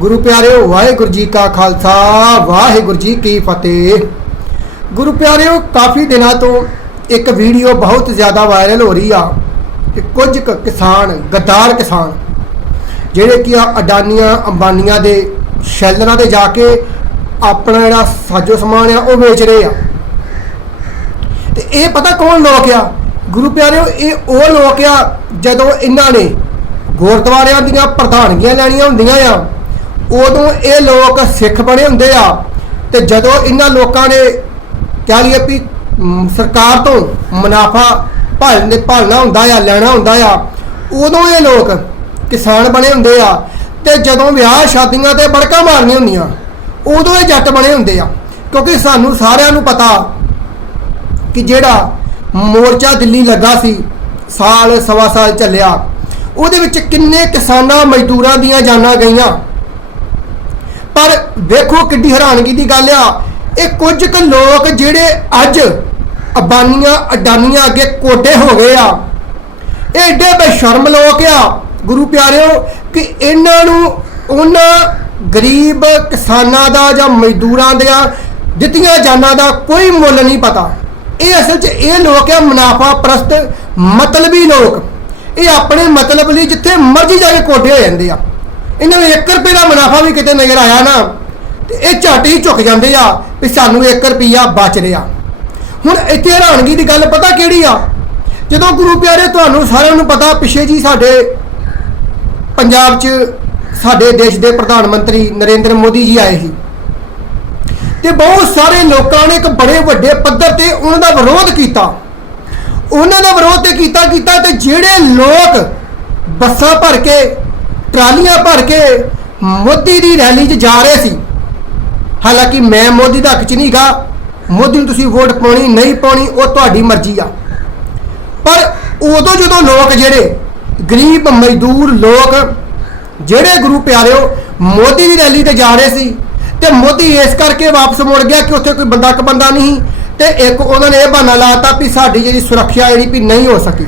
ਗੁਰੂ ਪਿਆਰਿਓ, ਵਾਹਿਗੁਰੂ ਜੀ ਕਾ ਖਾਲਸਾ, ਵਾਹਿਗੁਰੂ ਜੀ ਕੀ ਫਤਿਹ। ਗੁਰੂ ਪਿਆਰਿਓ, ਕਾਫੀ ਦਿਨਾਂ ਤੋਂ ਇੱਕ ਵੀਡੀਓ ਬਹੁਤ ਜ਼ਿਆਦਾ ਵਾਇਰਲ ਹੋ ਰਹੀ ਆ, ਕਿ ਕੁਝ ਕੁ ਕਿਸਾਨ, ਗੱਦਾਰ ਕਿਸਾਨ, ਜਿਹੜੇ ਕਿ ਆ ਅਡਾਨੀਆਂ, ਅੰਬਾਨੀਆਂ ਦੇ ਸ਼ੈਲਰਾਂ ਤੇ ਜਾ ਕੇ ਆਪਣਾ ਜਿਹੜਾ ਸਾਜੋ ਸਮਾਨ ਆ, ਉਹ ਵੇਚ ਰਹੇ ਆ। ਤੇ ਇਹ ਪਤਾ ਕੌਣ ਲੋਕ ਆ? ਗੁਰੂ ਪਿਆਰਿਓ, ਇਹ ਉਹ ਲੋਕ ਆ ਜਦੋਂ ਇਹਨਾਂ ਨੇ ਗੁਰਦੁਆਰਿਆਂ ਦੀਆਂ ਪ੍ਰਧਾਨਗੀਆਂ ਲੈਣੀਆਂ ਹੁੰਦੀਆਂ ਆ ਉਦੋਂ ਇਹ ਲੋਕ ਸਿੱਖ ਬਣੇ ਹੁੰਦੇ ਆ ਤੇ ਜਦੋਂ ਇਹਨਾਂ ਲੋਕਾਂ ਨੇ ਕਹਿ ਲਈਏ ਵੀ ਸਰਕਾਰ ਤੋਂ ਮੁਨਾਫਾ ਭਾਲਣੇ ਭਾਲਣਾ ਹੁੰਦਾ ਆ, ਲੈਣਾ ਹੁੰਦਾ ਆ, ਉਦੋਂ ਇਹ ਲੋਕ ਕਿਸਾਨ ਬਣੇ ਹੁੰਦੇ ਆ ਤੇ ਜਦੋਂ ਵਿਆਹ ਸ਼ਾਦੀਆਂ ਤੇ ਬੜਕਾ ਮਾਰਨੀਆਂ ਹੁੰਦੀਆਂ, ਉਦੋਂ ਇਹ ਜੱਟ ਬਣੇ ਹੁੰਦੇ ਆ। ਕਿਉਂਕਿ ਸਾਨੂੰ ਸਾਰਿਆਂ ਨੂੰ ਪਤਾ ਕਿ ਜਿਹੜਾ ਮੋਰਚਾ ਦਿੱਲੀ ਲੱਗਾ ਸੀ, ਸਾਲ, ਸਵਾ ਸਾਲ ਚੱਲਿਆ, ਉਹਦੇ ਵਿੱਚ ਕਿੰਨੇ ਕਿਸਾਨਾਂ, ਮਜ਼ਦੂਰਾਂ ਦੀਆਂ ਜਾਨਾਂ ਗਈਆਂ। ਪਰ ਵੇਖੋ ਕਿੱਡੀ ਹੈਰਾਨਗੀ ਦੀ ਗੱਲ ਆ। ਇਹ ਕੁਝ ਕੁ ਲੋਕ ਜਿਹੜੇ ਅੱਜ ਅਬਾਨੀਆਂ, ਅਡਾਨੀਆਂ ਅੱਗੇ ਕੋਟੇ ਹੋ ਗਏ ਆ। ਇਹ ਏਡੇ ਬੇਸ਼ਰਮ ਲੋਕ ਆ, ਗੁਰੂ ਪਿਆਰਿਓ, ਕਿ ਇਹਨਾਂ ਨੂੰ ਉਹਨਾਂ ਗਰੀਬ ਕਿਸਾਨਾਂ ਦਾ ਜਾਂ ਮਜ਼ਦੂਰਾਂ ਦੀਆਂ ਦਿੱਤੀਆਂ ਜਾਨਾਂ ਦਾ ਕੋਈ ਮੁੱਲ ਨਹੀਂ ਪਤਾ। ਇਹ ਅਸਲ 'ਚ ਇਹ ਲੋਕ ਆ ਮੁਨਾਫਾ ਪ੍ਰਸਤ ਮਤਲਬੀ ਲੋਕ। ਇਹ ਆਪਣੇ ਮਤਲਬ ਲਈ ਜਿੱਥੇ ਮਰਜ਼ੀ ਜਾ ਕੇ ਕੋਠੇ ਹੋ ਜਾਂਦੇ ਆ। ਇਹਨਾਂ ਨੂੰ 1 ਰੁਪਏ ਦਾ ਮੁਨਾਫਾ ਵੀ ਕਿਤੇ ਨਜ਼ਰ ਆਇਆ ਨਾ, ਤੇ ਇਹ ਝੱਟ ਹੀ ਝੁਕ ਜਾਂਦੇ ਆ ਵੀ ਸਾਨੂੰ 1 ਰੁਪਿਆ ਬਚ ਰਿਹਾ। ਹੁਣ ਇੱਥੇ ਹੈਰਾਨਗੀ ਦੀ ਗੱਲ ਪਤਾ ਕਿਹੜੀ ਆ? ਜਦੋਂ ਗੁਰੂ ਪਿਆਰੇ, ਤੁਹਾਨੂੰ ਸਾਰਿਆਂ ਨੂੰ ਪਤਾ, ਪਿਛੇ ਜੀ ਸਾਡੇ ਪੰਜਾਬ 'ਚ ਸਾਡੇ ਦੇਸ਼ ਦੇ ਪ੍ਰਧਾਨ ਮੰਤਰੀ ਨਰਿੰਦਰ ਮੋਦੀ ਜੀ ਆਏ ਸੀ। ਤੇ ਬਹੁਤ ਸਾਰੇ ਲੋਕਾਂ ਨੇ ਇੱਕ ਬੜੇ ਵੱਡੇ ਪੱਧਰ ਤੇ ਉਹਨਾਂ ਦਾ ਵਿਰੋਧ ਕੀਤਾ। ਉਹਨਾਂ ਦਾ ਵਿਰੋਧ ਤੇ ਕੀਤਾ ਕੀਤਾ ਤੇ ਜਿਹੜੇ ਲੋਕ ਬੱਸਾਂ ਭਰ ਕੇ ਟਰਾਲੀਆਂ ਭਰ ਕੇ ਮੋਦੀ ਦੀ ਰੈਲੀ 'ਚ ਜਾ ਰਹੇ ਸੀ। ਹਾਲਾਂਕਿ ਮੈਂ ਮੋਦੀ ਦਾ ਹੱਕ 'ਚ ਨਹੀਂਗਾ ਮੋਦੀ ਨੂੰ ਤੁਸੀਂ ਵੋਟ ਪਾਉਣੀ, ਨਹੀਂ ਪਾਉਣੀ, ਉਹ ਤੁਹਾਡੀ ਮਰਜ਼ੀ ਆ। ਪਰ ਉਦੋਂ ਜਦੋਂ ਲੋਕ ਜਿਹੜੇ ਗਰੀਬ, ਮਜ਼ਦੂਰ ਲੋਕ ਜਿਹੜੇ ਗੁਰੂ ਪਿਆਰਿਓ ਮੋਦੀ ਦੀ ਰੈਲੀ ਤੇ ਜਾ ਰਹੇ ਸੀ ਤੇ ਮੋਦੀ ਇਸ ਕਰਕੇ ਵਾਪਸ ਮੁੜ ਗਿਆ ਕਿ ਉੱਥੇ ਕੋਈ ਬੰਦਾ ਕ ਬੰਦਾ ਨਹੀਂ ਤੇ ਇੱਕ ਉਹਨਾਂ ਨੇ ਇਹ ਬਹਾਨਾ ਲਾਤਾ ਵੀ ਸਾਡੀ ਜਿਹੜੀ ਸੁਰੱਖਿਆ ਜਿਹੜੀ ਵੀ ਨਹੀਂ ਹੋ ਸਕੀ।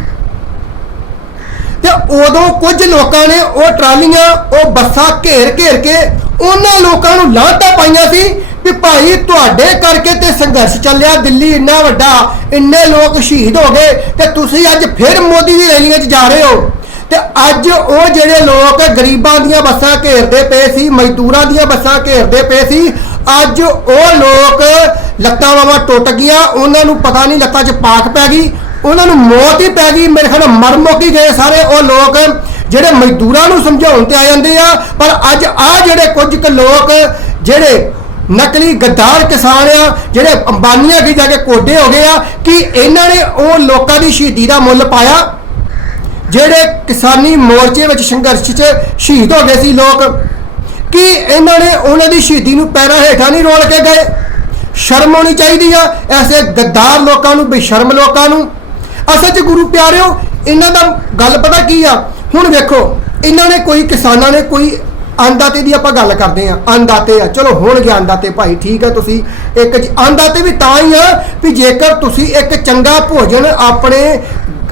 ਤੇ ਉਦੋਂ ਕੁਝ ਲੋਕਾਂ ਨੇ ਉਹ ਟਰਾਲੀਆਂ, ਉਹ ਬੱਸਾਂ ਘੇਰ ਘੇਰ ਕੇ ਉਹਨਾਂ ਲੋਕਾਂ ਨੂੰ ਲਾਂਟਾ ਪਾਈਆਂ ਸੀ ਵੀ ਭਾਈ ਤੁਹਾਡੇ ਕਰਕੇ ਤੇ ਸੰਘਰਸ਼ ਚੱਲਿਆ, ਦਿੱਲੀ ਇੰਨਾ ਵੱਡਾ, ਇੰਨੇ ਲੋਕ ਸ਼ਹੀਦ ਹੋ ਗਏ ਤੇ ਤੁਸੀਂ ਅੱਜ ਫਿਰ ਮੋਦੀ ਦੀ ਰੈਲੀਆਂ 'ਚ ਜਾ ਰਹੇ ਹੋ। ਤੇ ਅੱਜ ਉਹ ਜਿਹੜੇ ਲੋਕ ਗਰੀਬਾਂ ਦੀਆਂ ਬੱਸਾਂ ਘੇਰਦੇ ਪਏ ਸੀ, ਮਜ਼ਦੂਰਾਂ ਦੀਆਂ ਬੱਸਾਂ ਘੇਰਦੇ ਪਏ ਸੀ, ਅੱਜ ਉਹ ਲੋਕ ਲੱਤਾਂ ਬਾਹਾਂ ਟੁੱਟ ਗਈਆਂ, ਉਹਨਾਂ ਨੂੰ ਪਤਾ ਨਹੀਂ ਲੱਤਾਂ 'ਚ ਪਾਕ ਪੈ ਗਈ ਉਹਨਾਂ ਨੂੰ ਮੌਤ ਹੀ ਪੈ ਗਈ। ਮੇਰੇ ਖਿਆਲ ਮਰ ਮੁੱਕ ਹੀ ਗਏ ਸਾਰੇ। ਉਹ ਲੋਕ ਜਿਹੜੇ ਮਜ਼ਦੂਰਾਂ ਨੂੰ ਸਮਝਾਉਣ ਤੇ ਆ ਜਾਂਦੇ ਆ, ਪਰ ਅੱਜ ਆ ਜਿਹੜੇ ਕੁਝ ਕੁ ਲੋਕ ਜਿਹੜੇ ਨਕਲੀ ਗੱਦਾਰ ਕਿਸਾਨ ਆ, ਜਿਹੜੇ ਅੰਬਾਨੀਆਂ ਕੀ ਜਾ ਕੇ ਕੋਡੇ ਹੋ ਗਏ ਆ, ਕਿ ਇਹਨਾਂ ਨੇ ਉਹ ਲੋਕਾਂ ਦੀ ਸ਼ਹੀਦੀ ਦਾ ਮੁੱਲ ਪਾਇਆ? ਜਿਹੜੇ ਕਿਸਾਨੀ ਮੋਰਚੇ ਵਿੱਚ ਸੰਘਰਸ਼ 'ਚ ਸ਼ਹੀਦ ਹੋ ਗਏ ਸੀ ਲੋਕ, ਕਿ ਇਹਨਾਂ ਨੇ ਉਹਨਾਂ ਦੀ ਸ਼ਹੀਦੀ ਨੂੰ ਪੈਰਾਂ ਹੇਠਾਂ ਨਹੀਂ ਰੋਲ ਕੇ ਗਏ? ਸ਼ਰਮ ਹੋਣੀ ਚਾਹੀਦੀ ਆ। ਐਸੇ ਗੱਦਾਰ ਲੋਕਾਂ ਨੂੰ, ਬੇਸ਼ਰਮ ਲੋਕਾਂ ਨੂੰ। ਅਸਲ 'ਚ ਗੁਰੂ ਪਿਆਰਿਓ, ਇਹਨਾਂ ਦਾ ਗੱਲ ਪਤਾ ਕੀ ਆ? ਹੁਣ ਵੇਖੋ, ਇਹਨਾਂ ਨੇ ਕੋਈ ਕਿਸਾਨਾਂ ਨੇ ਕੋਈ ਅੰਦਾਤੇ ਦੀ ਆਪਾਂ ਗੱਲ ਕਰਦੇ ਆ ਅੰਦਾਤੇ ਆ। ਚਲੋ, ਹੋਣਗੇ ਅੰਦਾਤੇ ਭਾਈ, ਠੀਕ ਆ ਤੁਸੀਂ। ਇੱਕ ਅੰਦਾਤੇ ਵੀ ਤਾਂ ਹੀ ਆ ਵੀ ਜੇਕਰ ਤੁਸੀਂ ਇੱਕ ਚੰਗਾ ਭੋਜਨ ਆਪਣੇ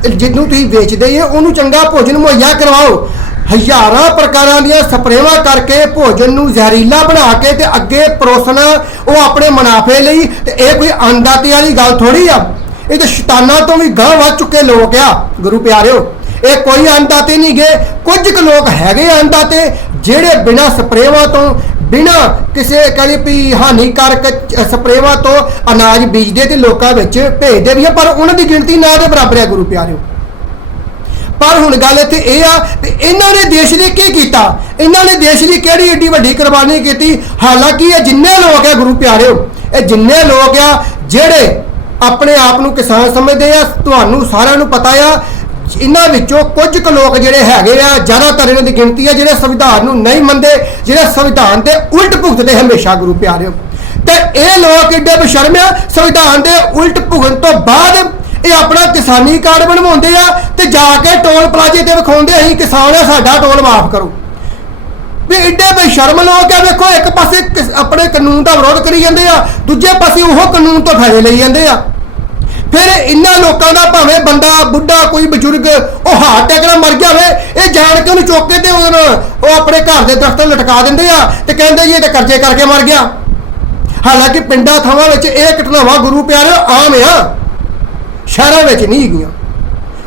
ਜਿਹਨੂੰ ਤੁਸੀਂ ਵੇਚਦੇ ਹੋ ਉਹਨੂੰ ਚੰਗਾ ਭੋਜਨ ਮੁਹੱਈਆ ਕਰਵਾਓ। ਹਜ਼ਾਰਾਂ ਪ੍ਰਕਾਰਾਂ ਦੀਆਂ ਸਪਰੇਵਾਂ ਕਰਕੇ ਭੋਜਨ ਨੂੰ ਜ਼ਹਿਰੀਲਾ ਬਣਾ ਕੇ ਤੇ ਅੱਗੇ ਪਰੋਸਣਾ ਉਹ ਆਪਣੇ ਮੁਨਾਫੇ ਲਈ, ਤੇ ਇਹ ਕੋਈ ਅੰਦਾਤੇ ਵਾਲੀ ਗੱਲ ਥੋੜੀ ਆ। ਇਹ ਤਾਂ ਸ਼ੈਤਾਨਾਂ ਤੋਂ ਵੀ ਗਾਂਹ ਵੱਧ ਚੁੱਕੇ ਲੋਕ ਆ, ਗੁਰੂ ਪਿਆਰਿਓ। ਇਹ ਕੋਈ ਅੰਦਾਤੇ ਨਹੀਂ ਗਏ, ਕੁਝ ਕੁ ਲੋਕ ਹੈਗੇ ਅੰਦਾਤੇ ਜਿਹੜੇ ਬਿਨਾਂ ਸਪਰੇਵਾਂ ਤੋਂ, ਬਿਨਾਂ ਕਿਸੇ ਕਹਲੀ ਵੀ ਹਾਨੀਕਾਰਕ ਚ- ਸਪਰੇਵਾਂ ਤੋਂ ਅਨਾਜ ਬੀਜਦੇ ਤੇ ਲੋਕਾਂ ਵਿੱਚ ਭੇਜਦੇ ਵੀ ਆ, ਪਰ ਉਹਨਾਂ ਦੀ ਗਿਣਤੀ ਨਾ ਦੇ ਬਰਾਬਰ ਹੈ ਗੁਰੂ ਪਿਆਰਿਓ। ਪਰ ਹੁਣ ਗੱਲ ਇੱਥੇ ਇਹ ਆ ਕਿ ਇਹਨਾਂ ਨੇ ਦੇਸ਼ ਲਈ ਕੀ ਕੀਤਾ? ਇਹਨਾਂ ਨੇ ਦੇਸ਼ ਲਈ ਕਿਹੜੀ ਏਡੀ ਵੱਡੀ ਕੁਰਬਾਨੀ ਕੀਤੀ? ਹਾਲਾਂਕਿ ਇਹ ਜਿੰਨੇ ਲੋਕ ਆ, ਗੁਰੂ ਪਿਆਰਿਓ, ਇਹ ਜਿੰਨੇ ਲੋਕ ਆ ਜਿਹੜੇ ਆਪਣੇ ਆਪ ਨੂੰ ਕਿਸਾਨ ਸਮਝਦੇ ਆ, ਤੁਹਾਨੂੰ ਸਾਰਿਆਂ ਨੂੰ ਪਤਾ ਆ, ਇਹਨਾਂ ਵਿੱਚੋਂ ਕੁਝ ਕੁ ਲੋਕ ਜਿਹੜੇ ਹੈਗੇ ਆ, ਜ਼ਿਆਦਾਤਰ ਇਹਨਾਂ ਦੀ ਗਿਣਤੀ ਆ, ਜਿਹੜੇ ਸੰਵਿਧਾਨ ਨੂੰ ਨਹੀਂ ਮੰਨਦੇ, ਜਿਹੜੇ ਸੰਵਿਧਾਨ ਦੇ ਉਲਟ ਭੁਗਤਦੇ ਹਮੇਸ਼ਾ ਗੁਰੂ ਪਿਆਰਿਓ ਤੇ ਇਹ ਲੋਕ ਇੱਡੇ ਬਸ਼ਰਮ ਆ, ਸੰਵਿਧਾਨ ਦੇ ਉਲਟ ਭੁਗਤਣ ਤੋਂ ਬਾਅਦ ਇਹ ਆਪਣਾ ਕਿਸਾਨੀ ਕਾਰਡ ਬਣਵਾਉਂਦੇ ਆ ਤੇ ਜਾ ਕੇ ਟੋਲ ਪਲਾਜ਼ੇ ਤੇ ਵਿਖਾਉਂਦੇ ਅਸੀਂ ਕਿਸਾਨ ਆ, ਸਾਡਾ ਟੋਲ ਮਾਫ ਕਰੋ। ਵੀ ਇੱਡੇ ਬੇਸ਼ਰਮ ਲੋਕ ਆ, ਵੇਖੋ, ਇੱਕ ਪਾਸੇ ਕਿਸ- ਆਪਣੇ ਕਾਨੂੰਨ ਦਾ ਵਿਰੋਧ ਕਰੀ ਜਾਂਦੇ ਆ, ਦੂਜੇ ਪਾਸੇ ਉਹ ਕਾਨੂੰਨ ਤੋਂ ਫਾਇਦੇ ਲਈ ਜਾਂਦੇ ਆ। ਫਿਰ ਇਹਨਾਂ ਲੋਕਾਂ ਦਾ ਭਾਵੇਂ ਬੰਦਾ, ਬੁੱਢਾ, ਕੋਈ ਬਜ਼ੁਰਗ, ਉਹ ਹਾਰਟ ਅਟੈਕ ਨਾਲ ਮਰ ਗਿਆ ਹੋਵੇ ਇਹ ਜਾਣ ਕੇ ਉਹਨੂੰ ਚੁੱਕ ਕੇ ਤੇ ਉਹਨੂੰ, ਉਹ ਆਪਣੇ ਘਰ ਦੇ ਦਰਖਤ ਲਟਕਾ ਦਿੰਦੇ ਆ ਤੇ ਕਹਿੰਦੇ ਜੀ ਇਹ ਤਾਂ ਕਰਜ਼ੇ ਕਰਕੇ ਮਰ ਗਿਆ। ਹਾਲਾਂਕਿ ਪਿੰਡਾਂ ਥਾਵਾਂ ਵਿੱਚ ਇਹ ਘਟਨਾਵਾਂ ਗੁਰੂ ਪਿਆਰਿਓ ਆਮ ਆ। ਸ਼ਹਿਰਾਂ ਵਿੱਚ ਨਹੀਂ ਹੈਗੀਆਂ।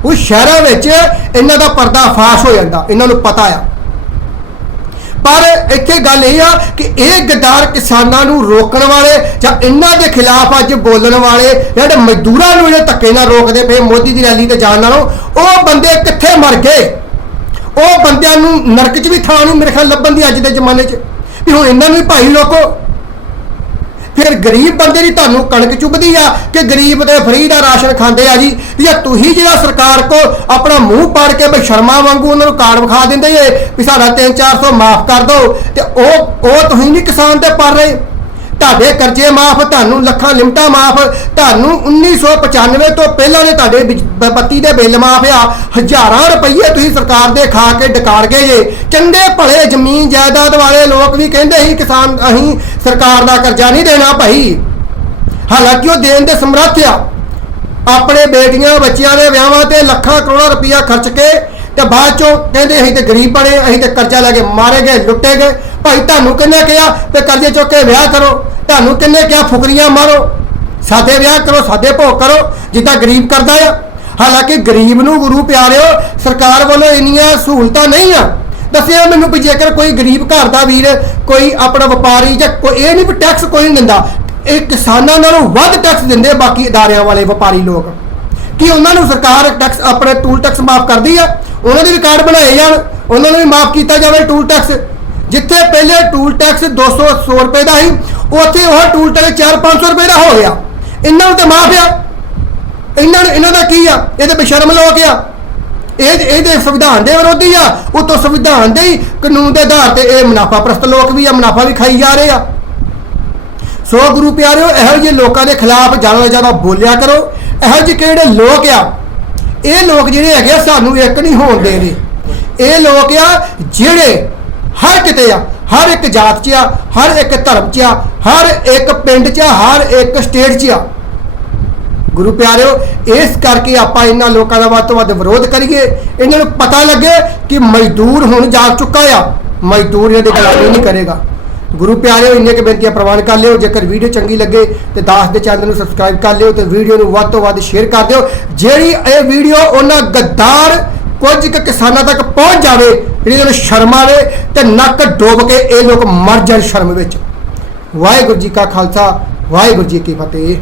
ਉਹ ਸ਼ਹਿਰਾਂ ਵਿੱਚ ਇਹਨਾਂ ਦਾ ਪਰਦਾ ਫਾਸ਼ ਹੋ ਜਾਂਦਾ, ਇਹਨਾਂ ਨੂੰ ਪਤਾ ਆ। ਪਰ ਇੱਥੇ ਗੱਲ ਇਹ ਆ ਕਿ ਇਹ ਗਦਾਰ ਕਿਸਾਨਾਂ ਨੂੰ ਰੋਕਣ ਵਾਲੇ ਜਾਂ ਇਹਨਾਂ ਦੇ ਖਿਲਾਫ ਅੱਜ ਬੋਲਣ ਵਾਲੇ ਜਿਹੜੇ ਮਜ਼ਦੂਰਾਂ ਨੂੰ ਜਿਹੜੇ ਧੱਕੇ ਨਾਲ ਰੋਕਦੇ ਪਏ ਮੋਦੀ ਦੀ ਰੈਲੀ ਤੇ ਜਾਣ ਨਾਲੋਂ, ਉਹ ਬੰਦੇ ਕਿੱਥੇ ਮਰ ਗਏ? ਉਹ ਬੰਦਿਆਂ ਨੂੰ ਨਰਕ 'ਚ ਵੀ ਥਾਂ ਨੂੰ ਮੇਰੇ ਖਿਆਲ ਲੱਭਣ ਦੀ ਅੱਜ ਦੇ ਜ਼ਮਾਨੇ 'ਚ। ਵੀ ਹੁਣ ਇਹਨਾਂ ਨੂੰ ਵੀ ਭਾਈ ਲੋਕੋ ਫਿਰ ਗਰੀਬ ਬੰਦੇ ਦੀ ਤੁਹਾਨੂੰ ਕਣਕ ਚੁੱਭਦੀ ਆ ਕਿ ਗਰੀਬ ਦੇ ਫਰੀ ਦਾ ਰਾਸ਼ਨ ਖਾਂਦੇ ਆ ਜੀ? ਜਾਂ ਤੁਸੀਂ ਜਿਹੜਾ ਸਰਕਾਰ ਕੋ ਆਪਣਾ ਮੂੰਹ ਪਾੜ ਕੇ ਬਸ਼ਰਮਾ ਵਾਂਗੂ ਉਹਨਾਂ ਨੂੰ ਕਾਰਡ ਵਿਖਾ ਦਿੰਦੇ ਏ ਵੀ ਸਾਡਾ 3-400 ਮਾਫ ਕਰ ਦਿਓ ਤੇ ਉਹ ਉਹ ਤੁਸੀਂ ਨਹੀਂ ਕਿਸਾਨ ਤੇ ਪਰ ਰਹੇ? ਤੁਹਾਡੇ ਕਰਜ਼ੇ ਮਾਫ, ਤੁਹਾਨੂੰ ਲੱਖਾਂ ਲਿਮਟਾਂ ਮਾਫ, ਤੁਹਾਨੂੰ 1995 ਤੋਂ ਪਹਿਲਾਂ ਦੇ ਤੁਹਾਡੇ ਬੱਤੀ ਦੇ ਬਿੱਲ ਮਾਫ ਆ। ਹਜ਼ਾਰਾਂ ਰੁਪਈਏ ਤੁਸੀਂ ਸਰਕਾਰ ਦੇ ਖਾ ਕੇ ਡਕਾਰ ਗਏ ਜੇ। ਚੰਗੇ ਭਲੇ ਜ਼ਮੀਨ ਜਾਇਦਾਦ ਵਾਲੇ ਲੋਕ ਵੀ ਕਹਿੰਦੇ ਸੀ, ਕਿਸਾਨ, ਅਸੀਂ ਸਰਕਾਰ ਦਾ ਕਰਜ਼ਾ ਨਹੀਂ ਦੇਣਾ ਭਾਈ। ਹਾਲਾਂਕਿ ਉਹ ਦੇਣ ਦੇ ਸਮਰੱਥ ਆ। ਆਪਣੇ ਬੇਟੀਆਂ, ਬੱਚਿਆਂ ਦੇ ਵਿਆਹਾਂ ਤੇ ਲੱਖਾਂ ਕਰੋੜਾਂ ਰੁਪਈਆ ਖਰਚ ਕੇ ਤੇ ਬਾਅਦ ਚੋਂ ਕਹਿੰਦੇ ਅਸੀਂ ਤੇ ਗਰੀਬ ਬਣੇ, ਅਸੀਂ ਤੇ ਕਰਜ਼ਾ ਲੈ ਕੇ ਮਾਰੇ ਗਏ, ਲੁੱਟੇ ਗਏ। ਭਾਈ, ਤੁਹਾਨੂੰ ਕਿੰਨੇ ਕਿਹਾ ਤੇ ਕਰਜ਼ੇ ਚੁੱਕ ਕੇ ਵਿਆਹ ਕਰੋ? ਤੁਹਾਨੂੰ ਕਿੰਨੇ ਕਿਹਾ ਫੁਕਰੀਆਂ ਮਾਰੋ? ਸਾਦੇ ਵਿਆਹ ਕਰੋ ਸਾਦੇ ਭੋਗ ਕਰੋ, ਜਿੱਦਾਂ ਗਰੀਬ ਕਰਦਾ ਆ। ਹਾਲਾਂਕਿ ਗਰੀਬ ਨੂੰ ਗੁਰੂ ਪਿਆਰਿਓ, ਸਰਕਾਰ ਵੱਲੋਂ ਇੰਨੀਆਂ ਸਹੂਲਤਾਂ ਨਹੀਂ ਆ। ਦੱਸਿਆ ਮੈਨੂੰ ਵੀ ਜੇਕਰ ਕੋਈ ਗਰੀਬ ਘਰ ਦਾ ਵੀਰ, ਕੋਈ ਆਪਣਾ ਵਪਾਰੀ ਜਾਂ ਕੋਈ ਇਹ ਨਹੀਂ ਵੀ ਟੈਕਸ ਕੋਈ ਨਹੀਂ ਦਿੰਦਾ। ਇਹ ਕਿਸਾਨਾਂ ਨਾਲੋਂ ਵੱਧ ਟੈਕਸ ਦਿੰਦੇ ਬਾਕੀ ਅਦਾਰਿਆਂ ਵਾਲੇ ਵਪਾਰੀ ਲੋਕ। ਕੀ ਉਹਨਾਂ ਨੂੰ ਸਰਕਾਰ ਟੈਕਸ ਆਪਣੇ ਟੂਲ ਟੈਕਸ ਮਾਫ ਕਰਦੀ ਆ? ਉਹਨਾਂ ਦੇ ਵੀ ਕਾਰਡ ਬਣਾਏ ਜਾਣ, ਉਹਨਾਂ ਨੂੰ ਵੀ ਮਾਫ ਕੀਤਾ ਜਾਵੇ ਟੂਲ ਟੈਕਸ। ਜਿੱਥੇ ਪਹਿਲੇ ਟੂਲ ਟੈਕਸ 200 100 ਰੁਪਏ ਦਾ ਸੀ, ਉੱਥੇ ਉਹ ਟੂਲ ਟੈਕਸ 4-500 ਰੁਪਏ ਦਾ ਹੋ ਗਿਆ। ਇਹਨਾਂ ਨੂੰ ਤੇ ਮਾਫ ਆ। ਇਹਨਾਂ ਨੂੰ ਇਹਨਾਂ ਦਾ ਕੀ ਆ? ਇਹ ਤੇ ਬੇਸ਼ਰਮ ਲੋਕ ਆ। ਇਹ ਇਹਦੇ ਸੰਵਿਧਾਨ ਦੇ ਵਿਰੋਧੀ ਆ। ਉਤੋਂ ਸੰਵਿਧਾਨ ਦੇ ਹੀ ਕਾਨੂੰਨ ਦੇ ਆਧਾਰ ਤੇ ਇਹ ਮੁਨਾਫਾ ਪ੍ਰਸਤ ਲੋਕ ਵੀ ਆ, ਮੁਨਾਫਾ ਵੀ ਖਾਈ ਜਾ ਰਹੇ ਆ। ਸੋ ਗੁਰੂ ਪਿਆਰਿਓ, ਇਹੋ ਜਿਹੇ ਲੋਕਾਂ ਦੇ ਖਿਲਾਫ ਜ਼ਿਆਦਾ ਤੋਂ ਜ਼ਿਆਦਾ ਬੋਲਿਆ ਕਰੋ। ਇਹੋ ਜਿਹੇ ਕਿਹੜੇ ਲੋਕ ਆ ਇਹ ਲੋਕ ਜਿਹੜੇ ਹੈਗੇ ਆ, ਸਾਨੂੰ ਇੱਕ ਨਹੀਂ ਹੋਣ ਦੇ ਰਹੇ ਇਹ ਲੋਕ ਆ ਜਿਹੜੇ ਹਰ ਕਿਤੇ ਆ ਹਰ ਇੱਕ ਜਾਤ 'ਚ ਆ ਹਰ ਇੱਕ ਧਰਮ 'ਚ ਆ ਹਰ ਇੱਕ ਪਿੰਡ 'ਚ ਆ ਹਰ ਇੱਕ ਸਟੇਟ 'ਚ ਆ। ਗੁਰੂ ਪਿਆਰਿਓ ਇਸ ਕਰਕੇ ਆਪਾਂ ਇਹਨਾਂ ਲੋਕਾਂ ਦਾ ਵੱਧ ਤੋਂ ਵੱਧ ਵਿਰੋਧ ਕਰੀਏ। ਇਹਨਾਂ ਨੂੰ ਪਤਾ ਲੱਗੇ ਕਿ ਮਜ਼ਦੂਰ ਹੁਣ ਜਾਗ ਚੁੱਕਾ ਆ। ਮਜ਼ਦੂਰ ਇਹਦੇ ਗੁਲਾਮੀ ਨਹੀਂ ਕਰੇਗਾ। ਗੁਰੂ ਪਿਆਰਿਓ ਇੰਨੇ ਕਿ ਬੇਨਤੀਆਂ ਪ੍ਰਵਾਨ ਕਰ ਲਿਓ। ਜੇਕਰ ਵੀਡੀਓ ਚੰਗੀ ਲੱਗੇ ਤੇ ਦਾਸ ਦੇ ਚੈਨਲ ਨੂੰ ਸਬਸਕ੍ਰਾਈਬ ਕਰ ਲਿਓ ਤੇ ਵੀਡੀਓ ਨੂੰ ਵੱਧ ਤੋਂ ਵੱਧ ਸ਼ੇਅਰ ਕਰ ਦਿਓ। ਜਿਹੜੀ ਇਹ ਵੀਡੀਓ ਉਹਨਾਂ ਗੱਦਾਰ ਕੁਝ ਕੁ ਕਿਸਾਨਾਂ ਤੱਕ ਪਹੁੰਚ ਜਾਵੇ, ਜਿਹੜੀ ਨੂੰ ਸ਼ਰਮ ਆਵੇ ਤੇ ਨੱਕ ਡੋਬ ਕੇ ਇਹ ਲੋਕ ਮਰ ਜਾਣ ਸ਼ਰਮ ਵਿੱਚ। ਵਾਹਿਗੁਰੂ ਜੀ ਕਾ ਖਾਲਸਾ, ਵਾਹਿਗੁਰੂ ਜੀ ਕੀ ਫਤਿਹ।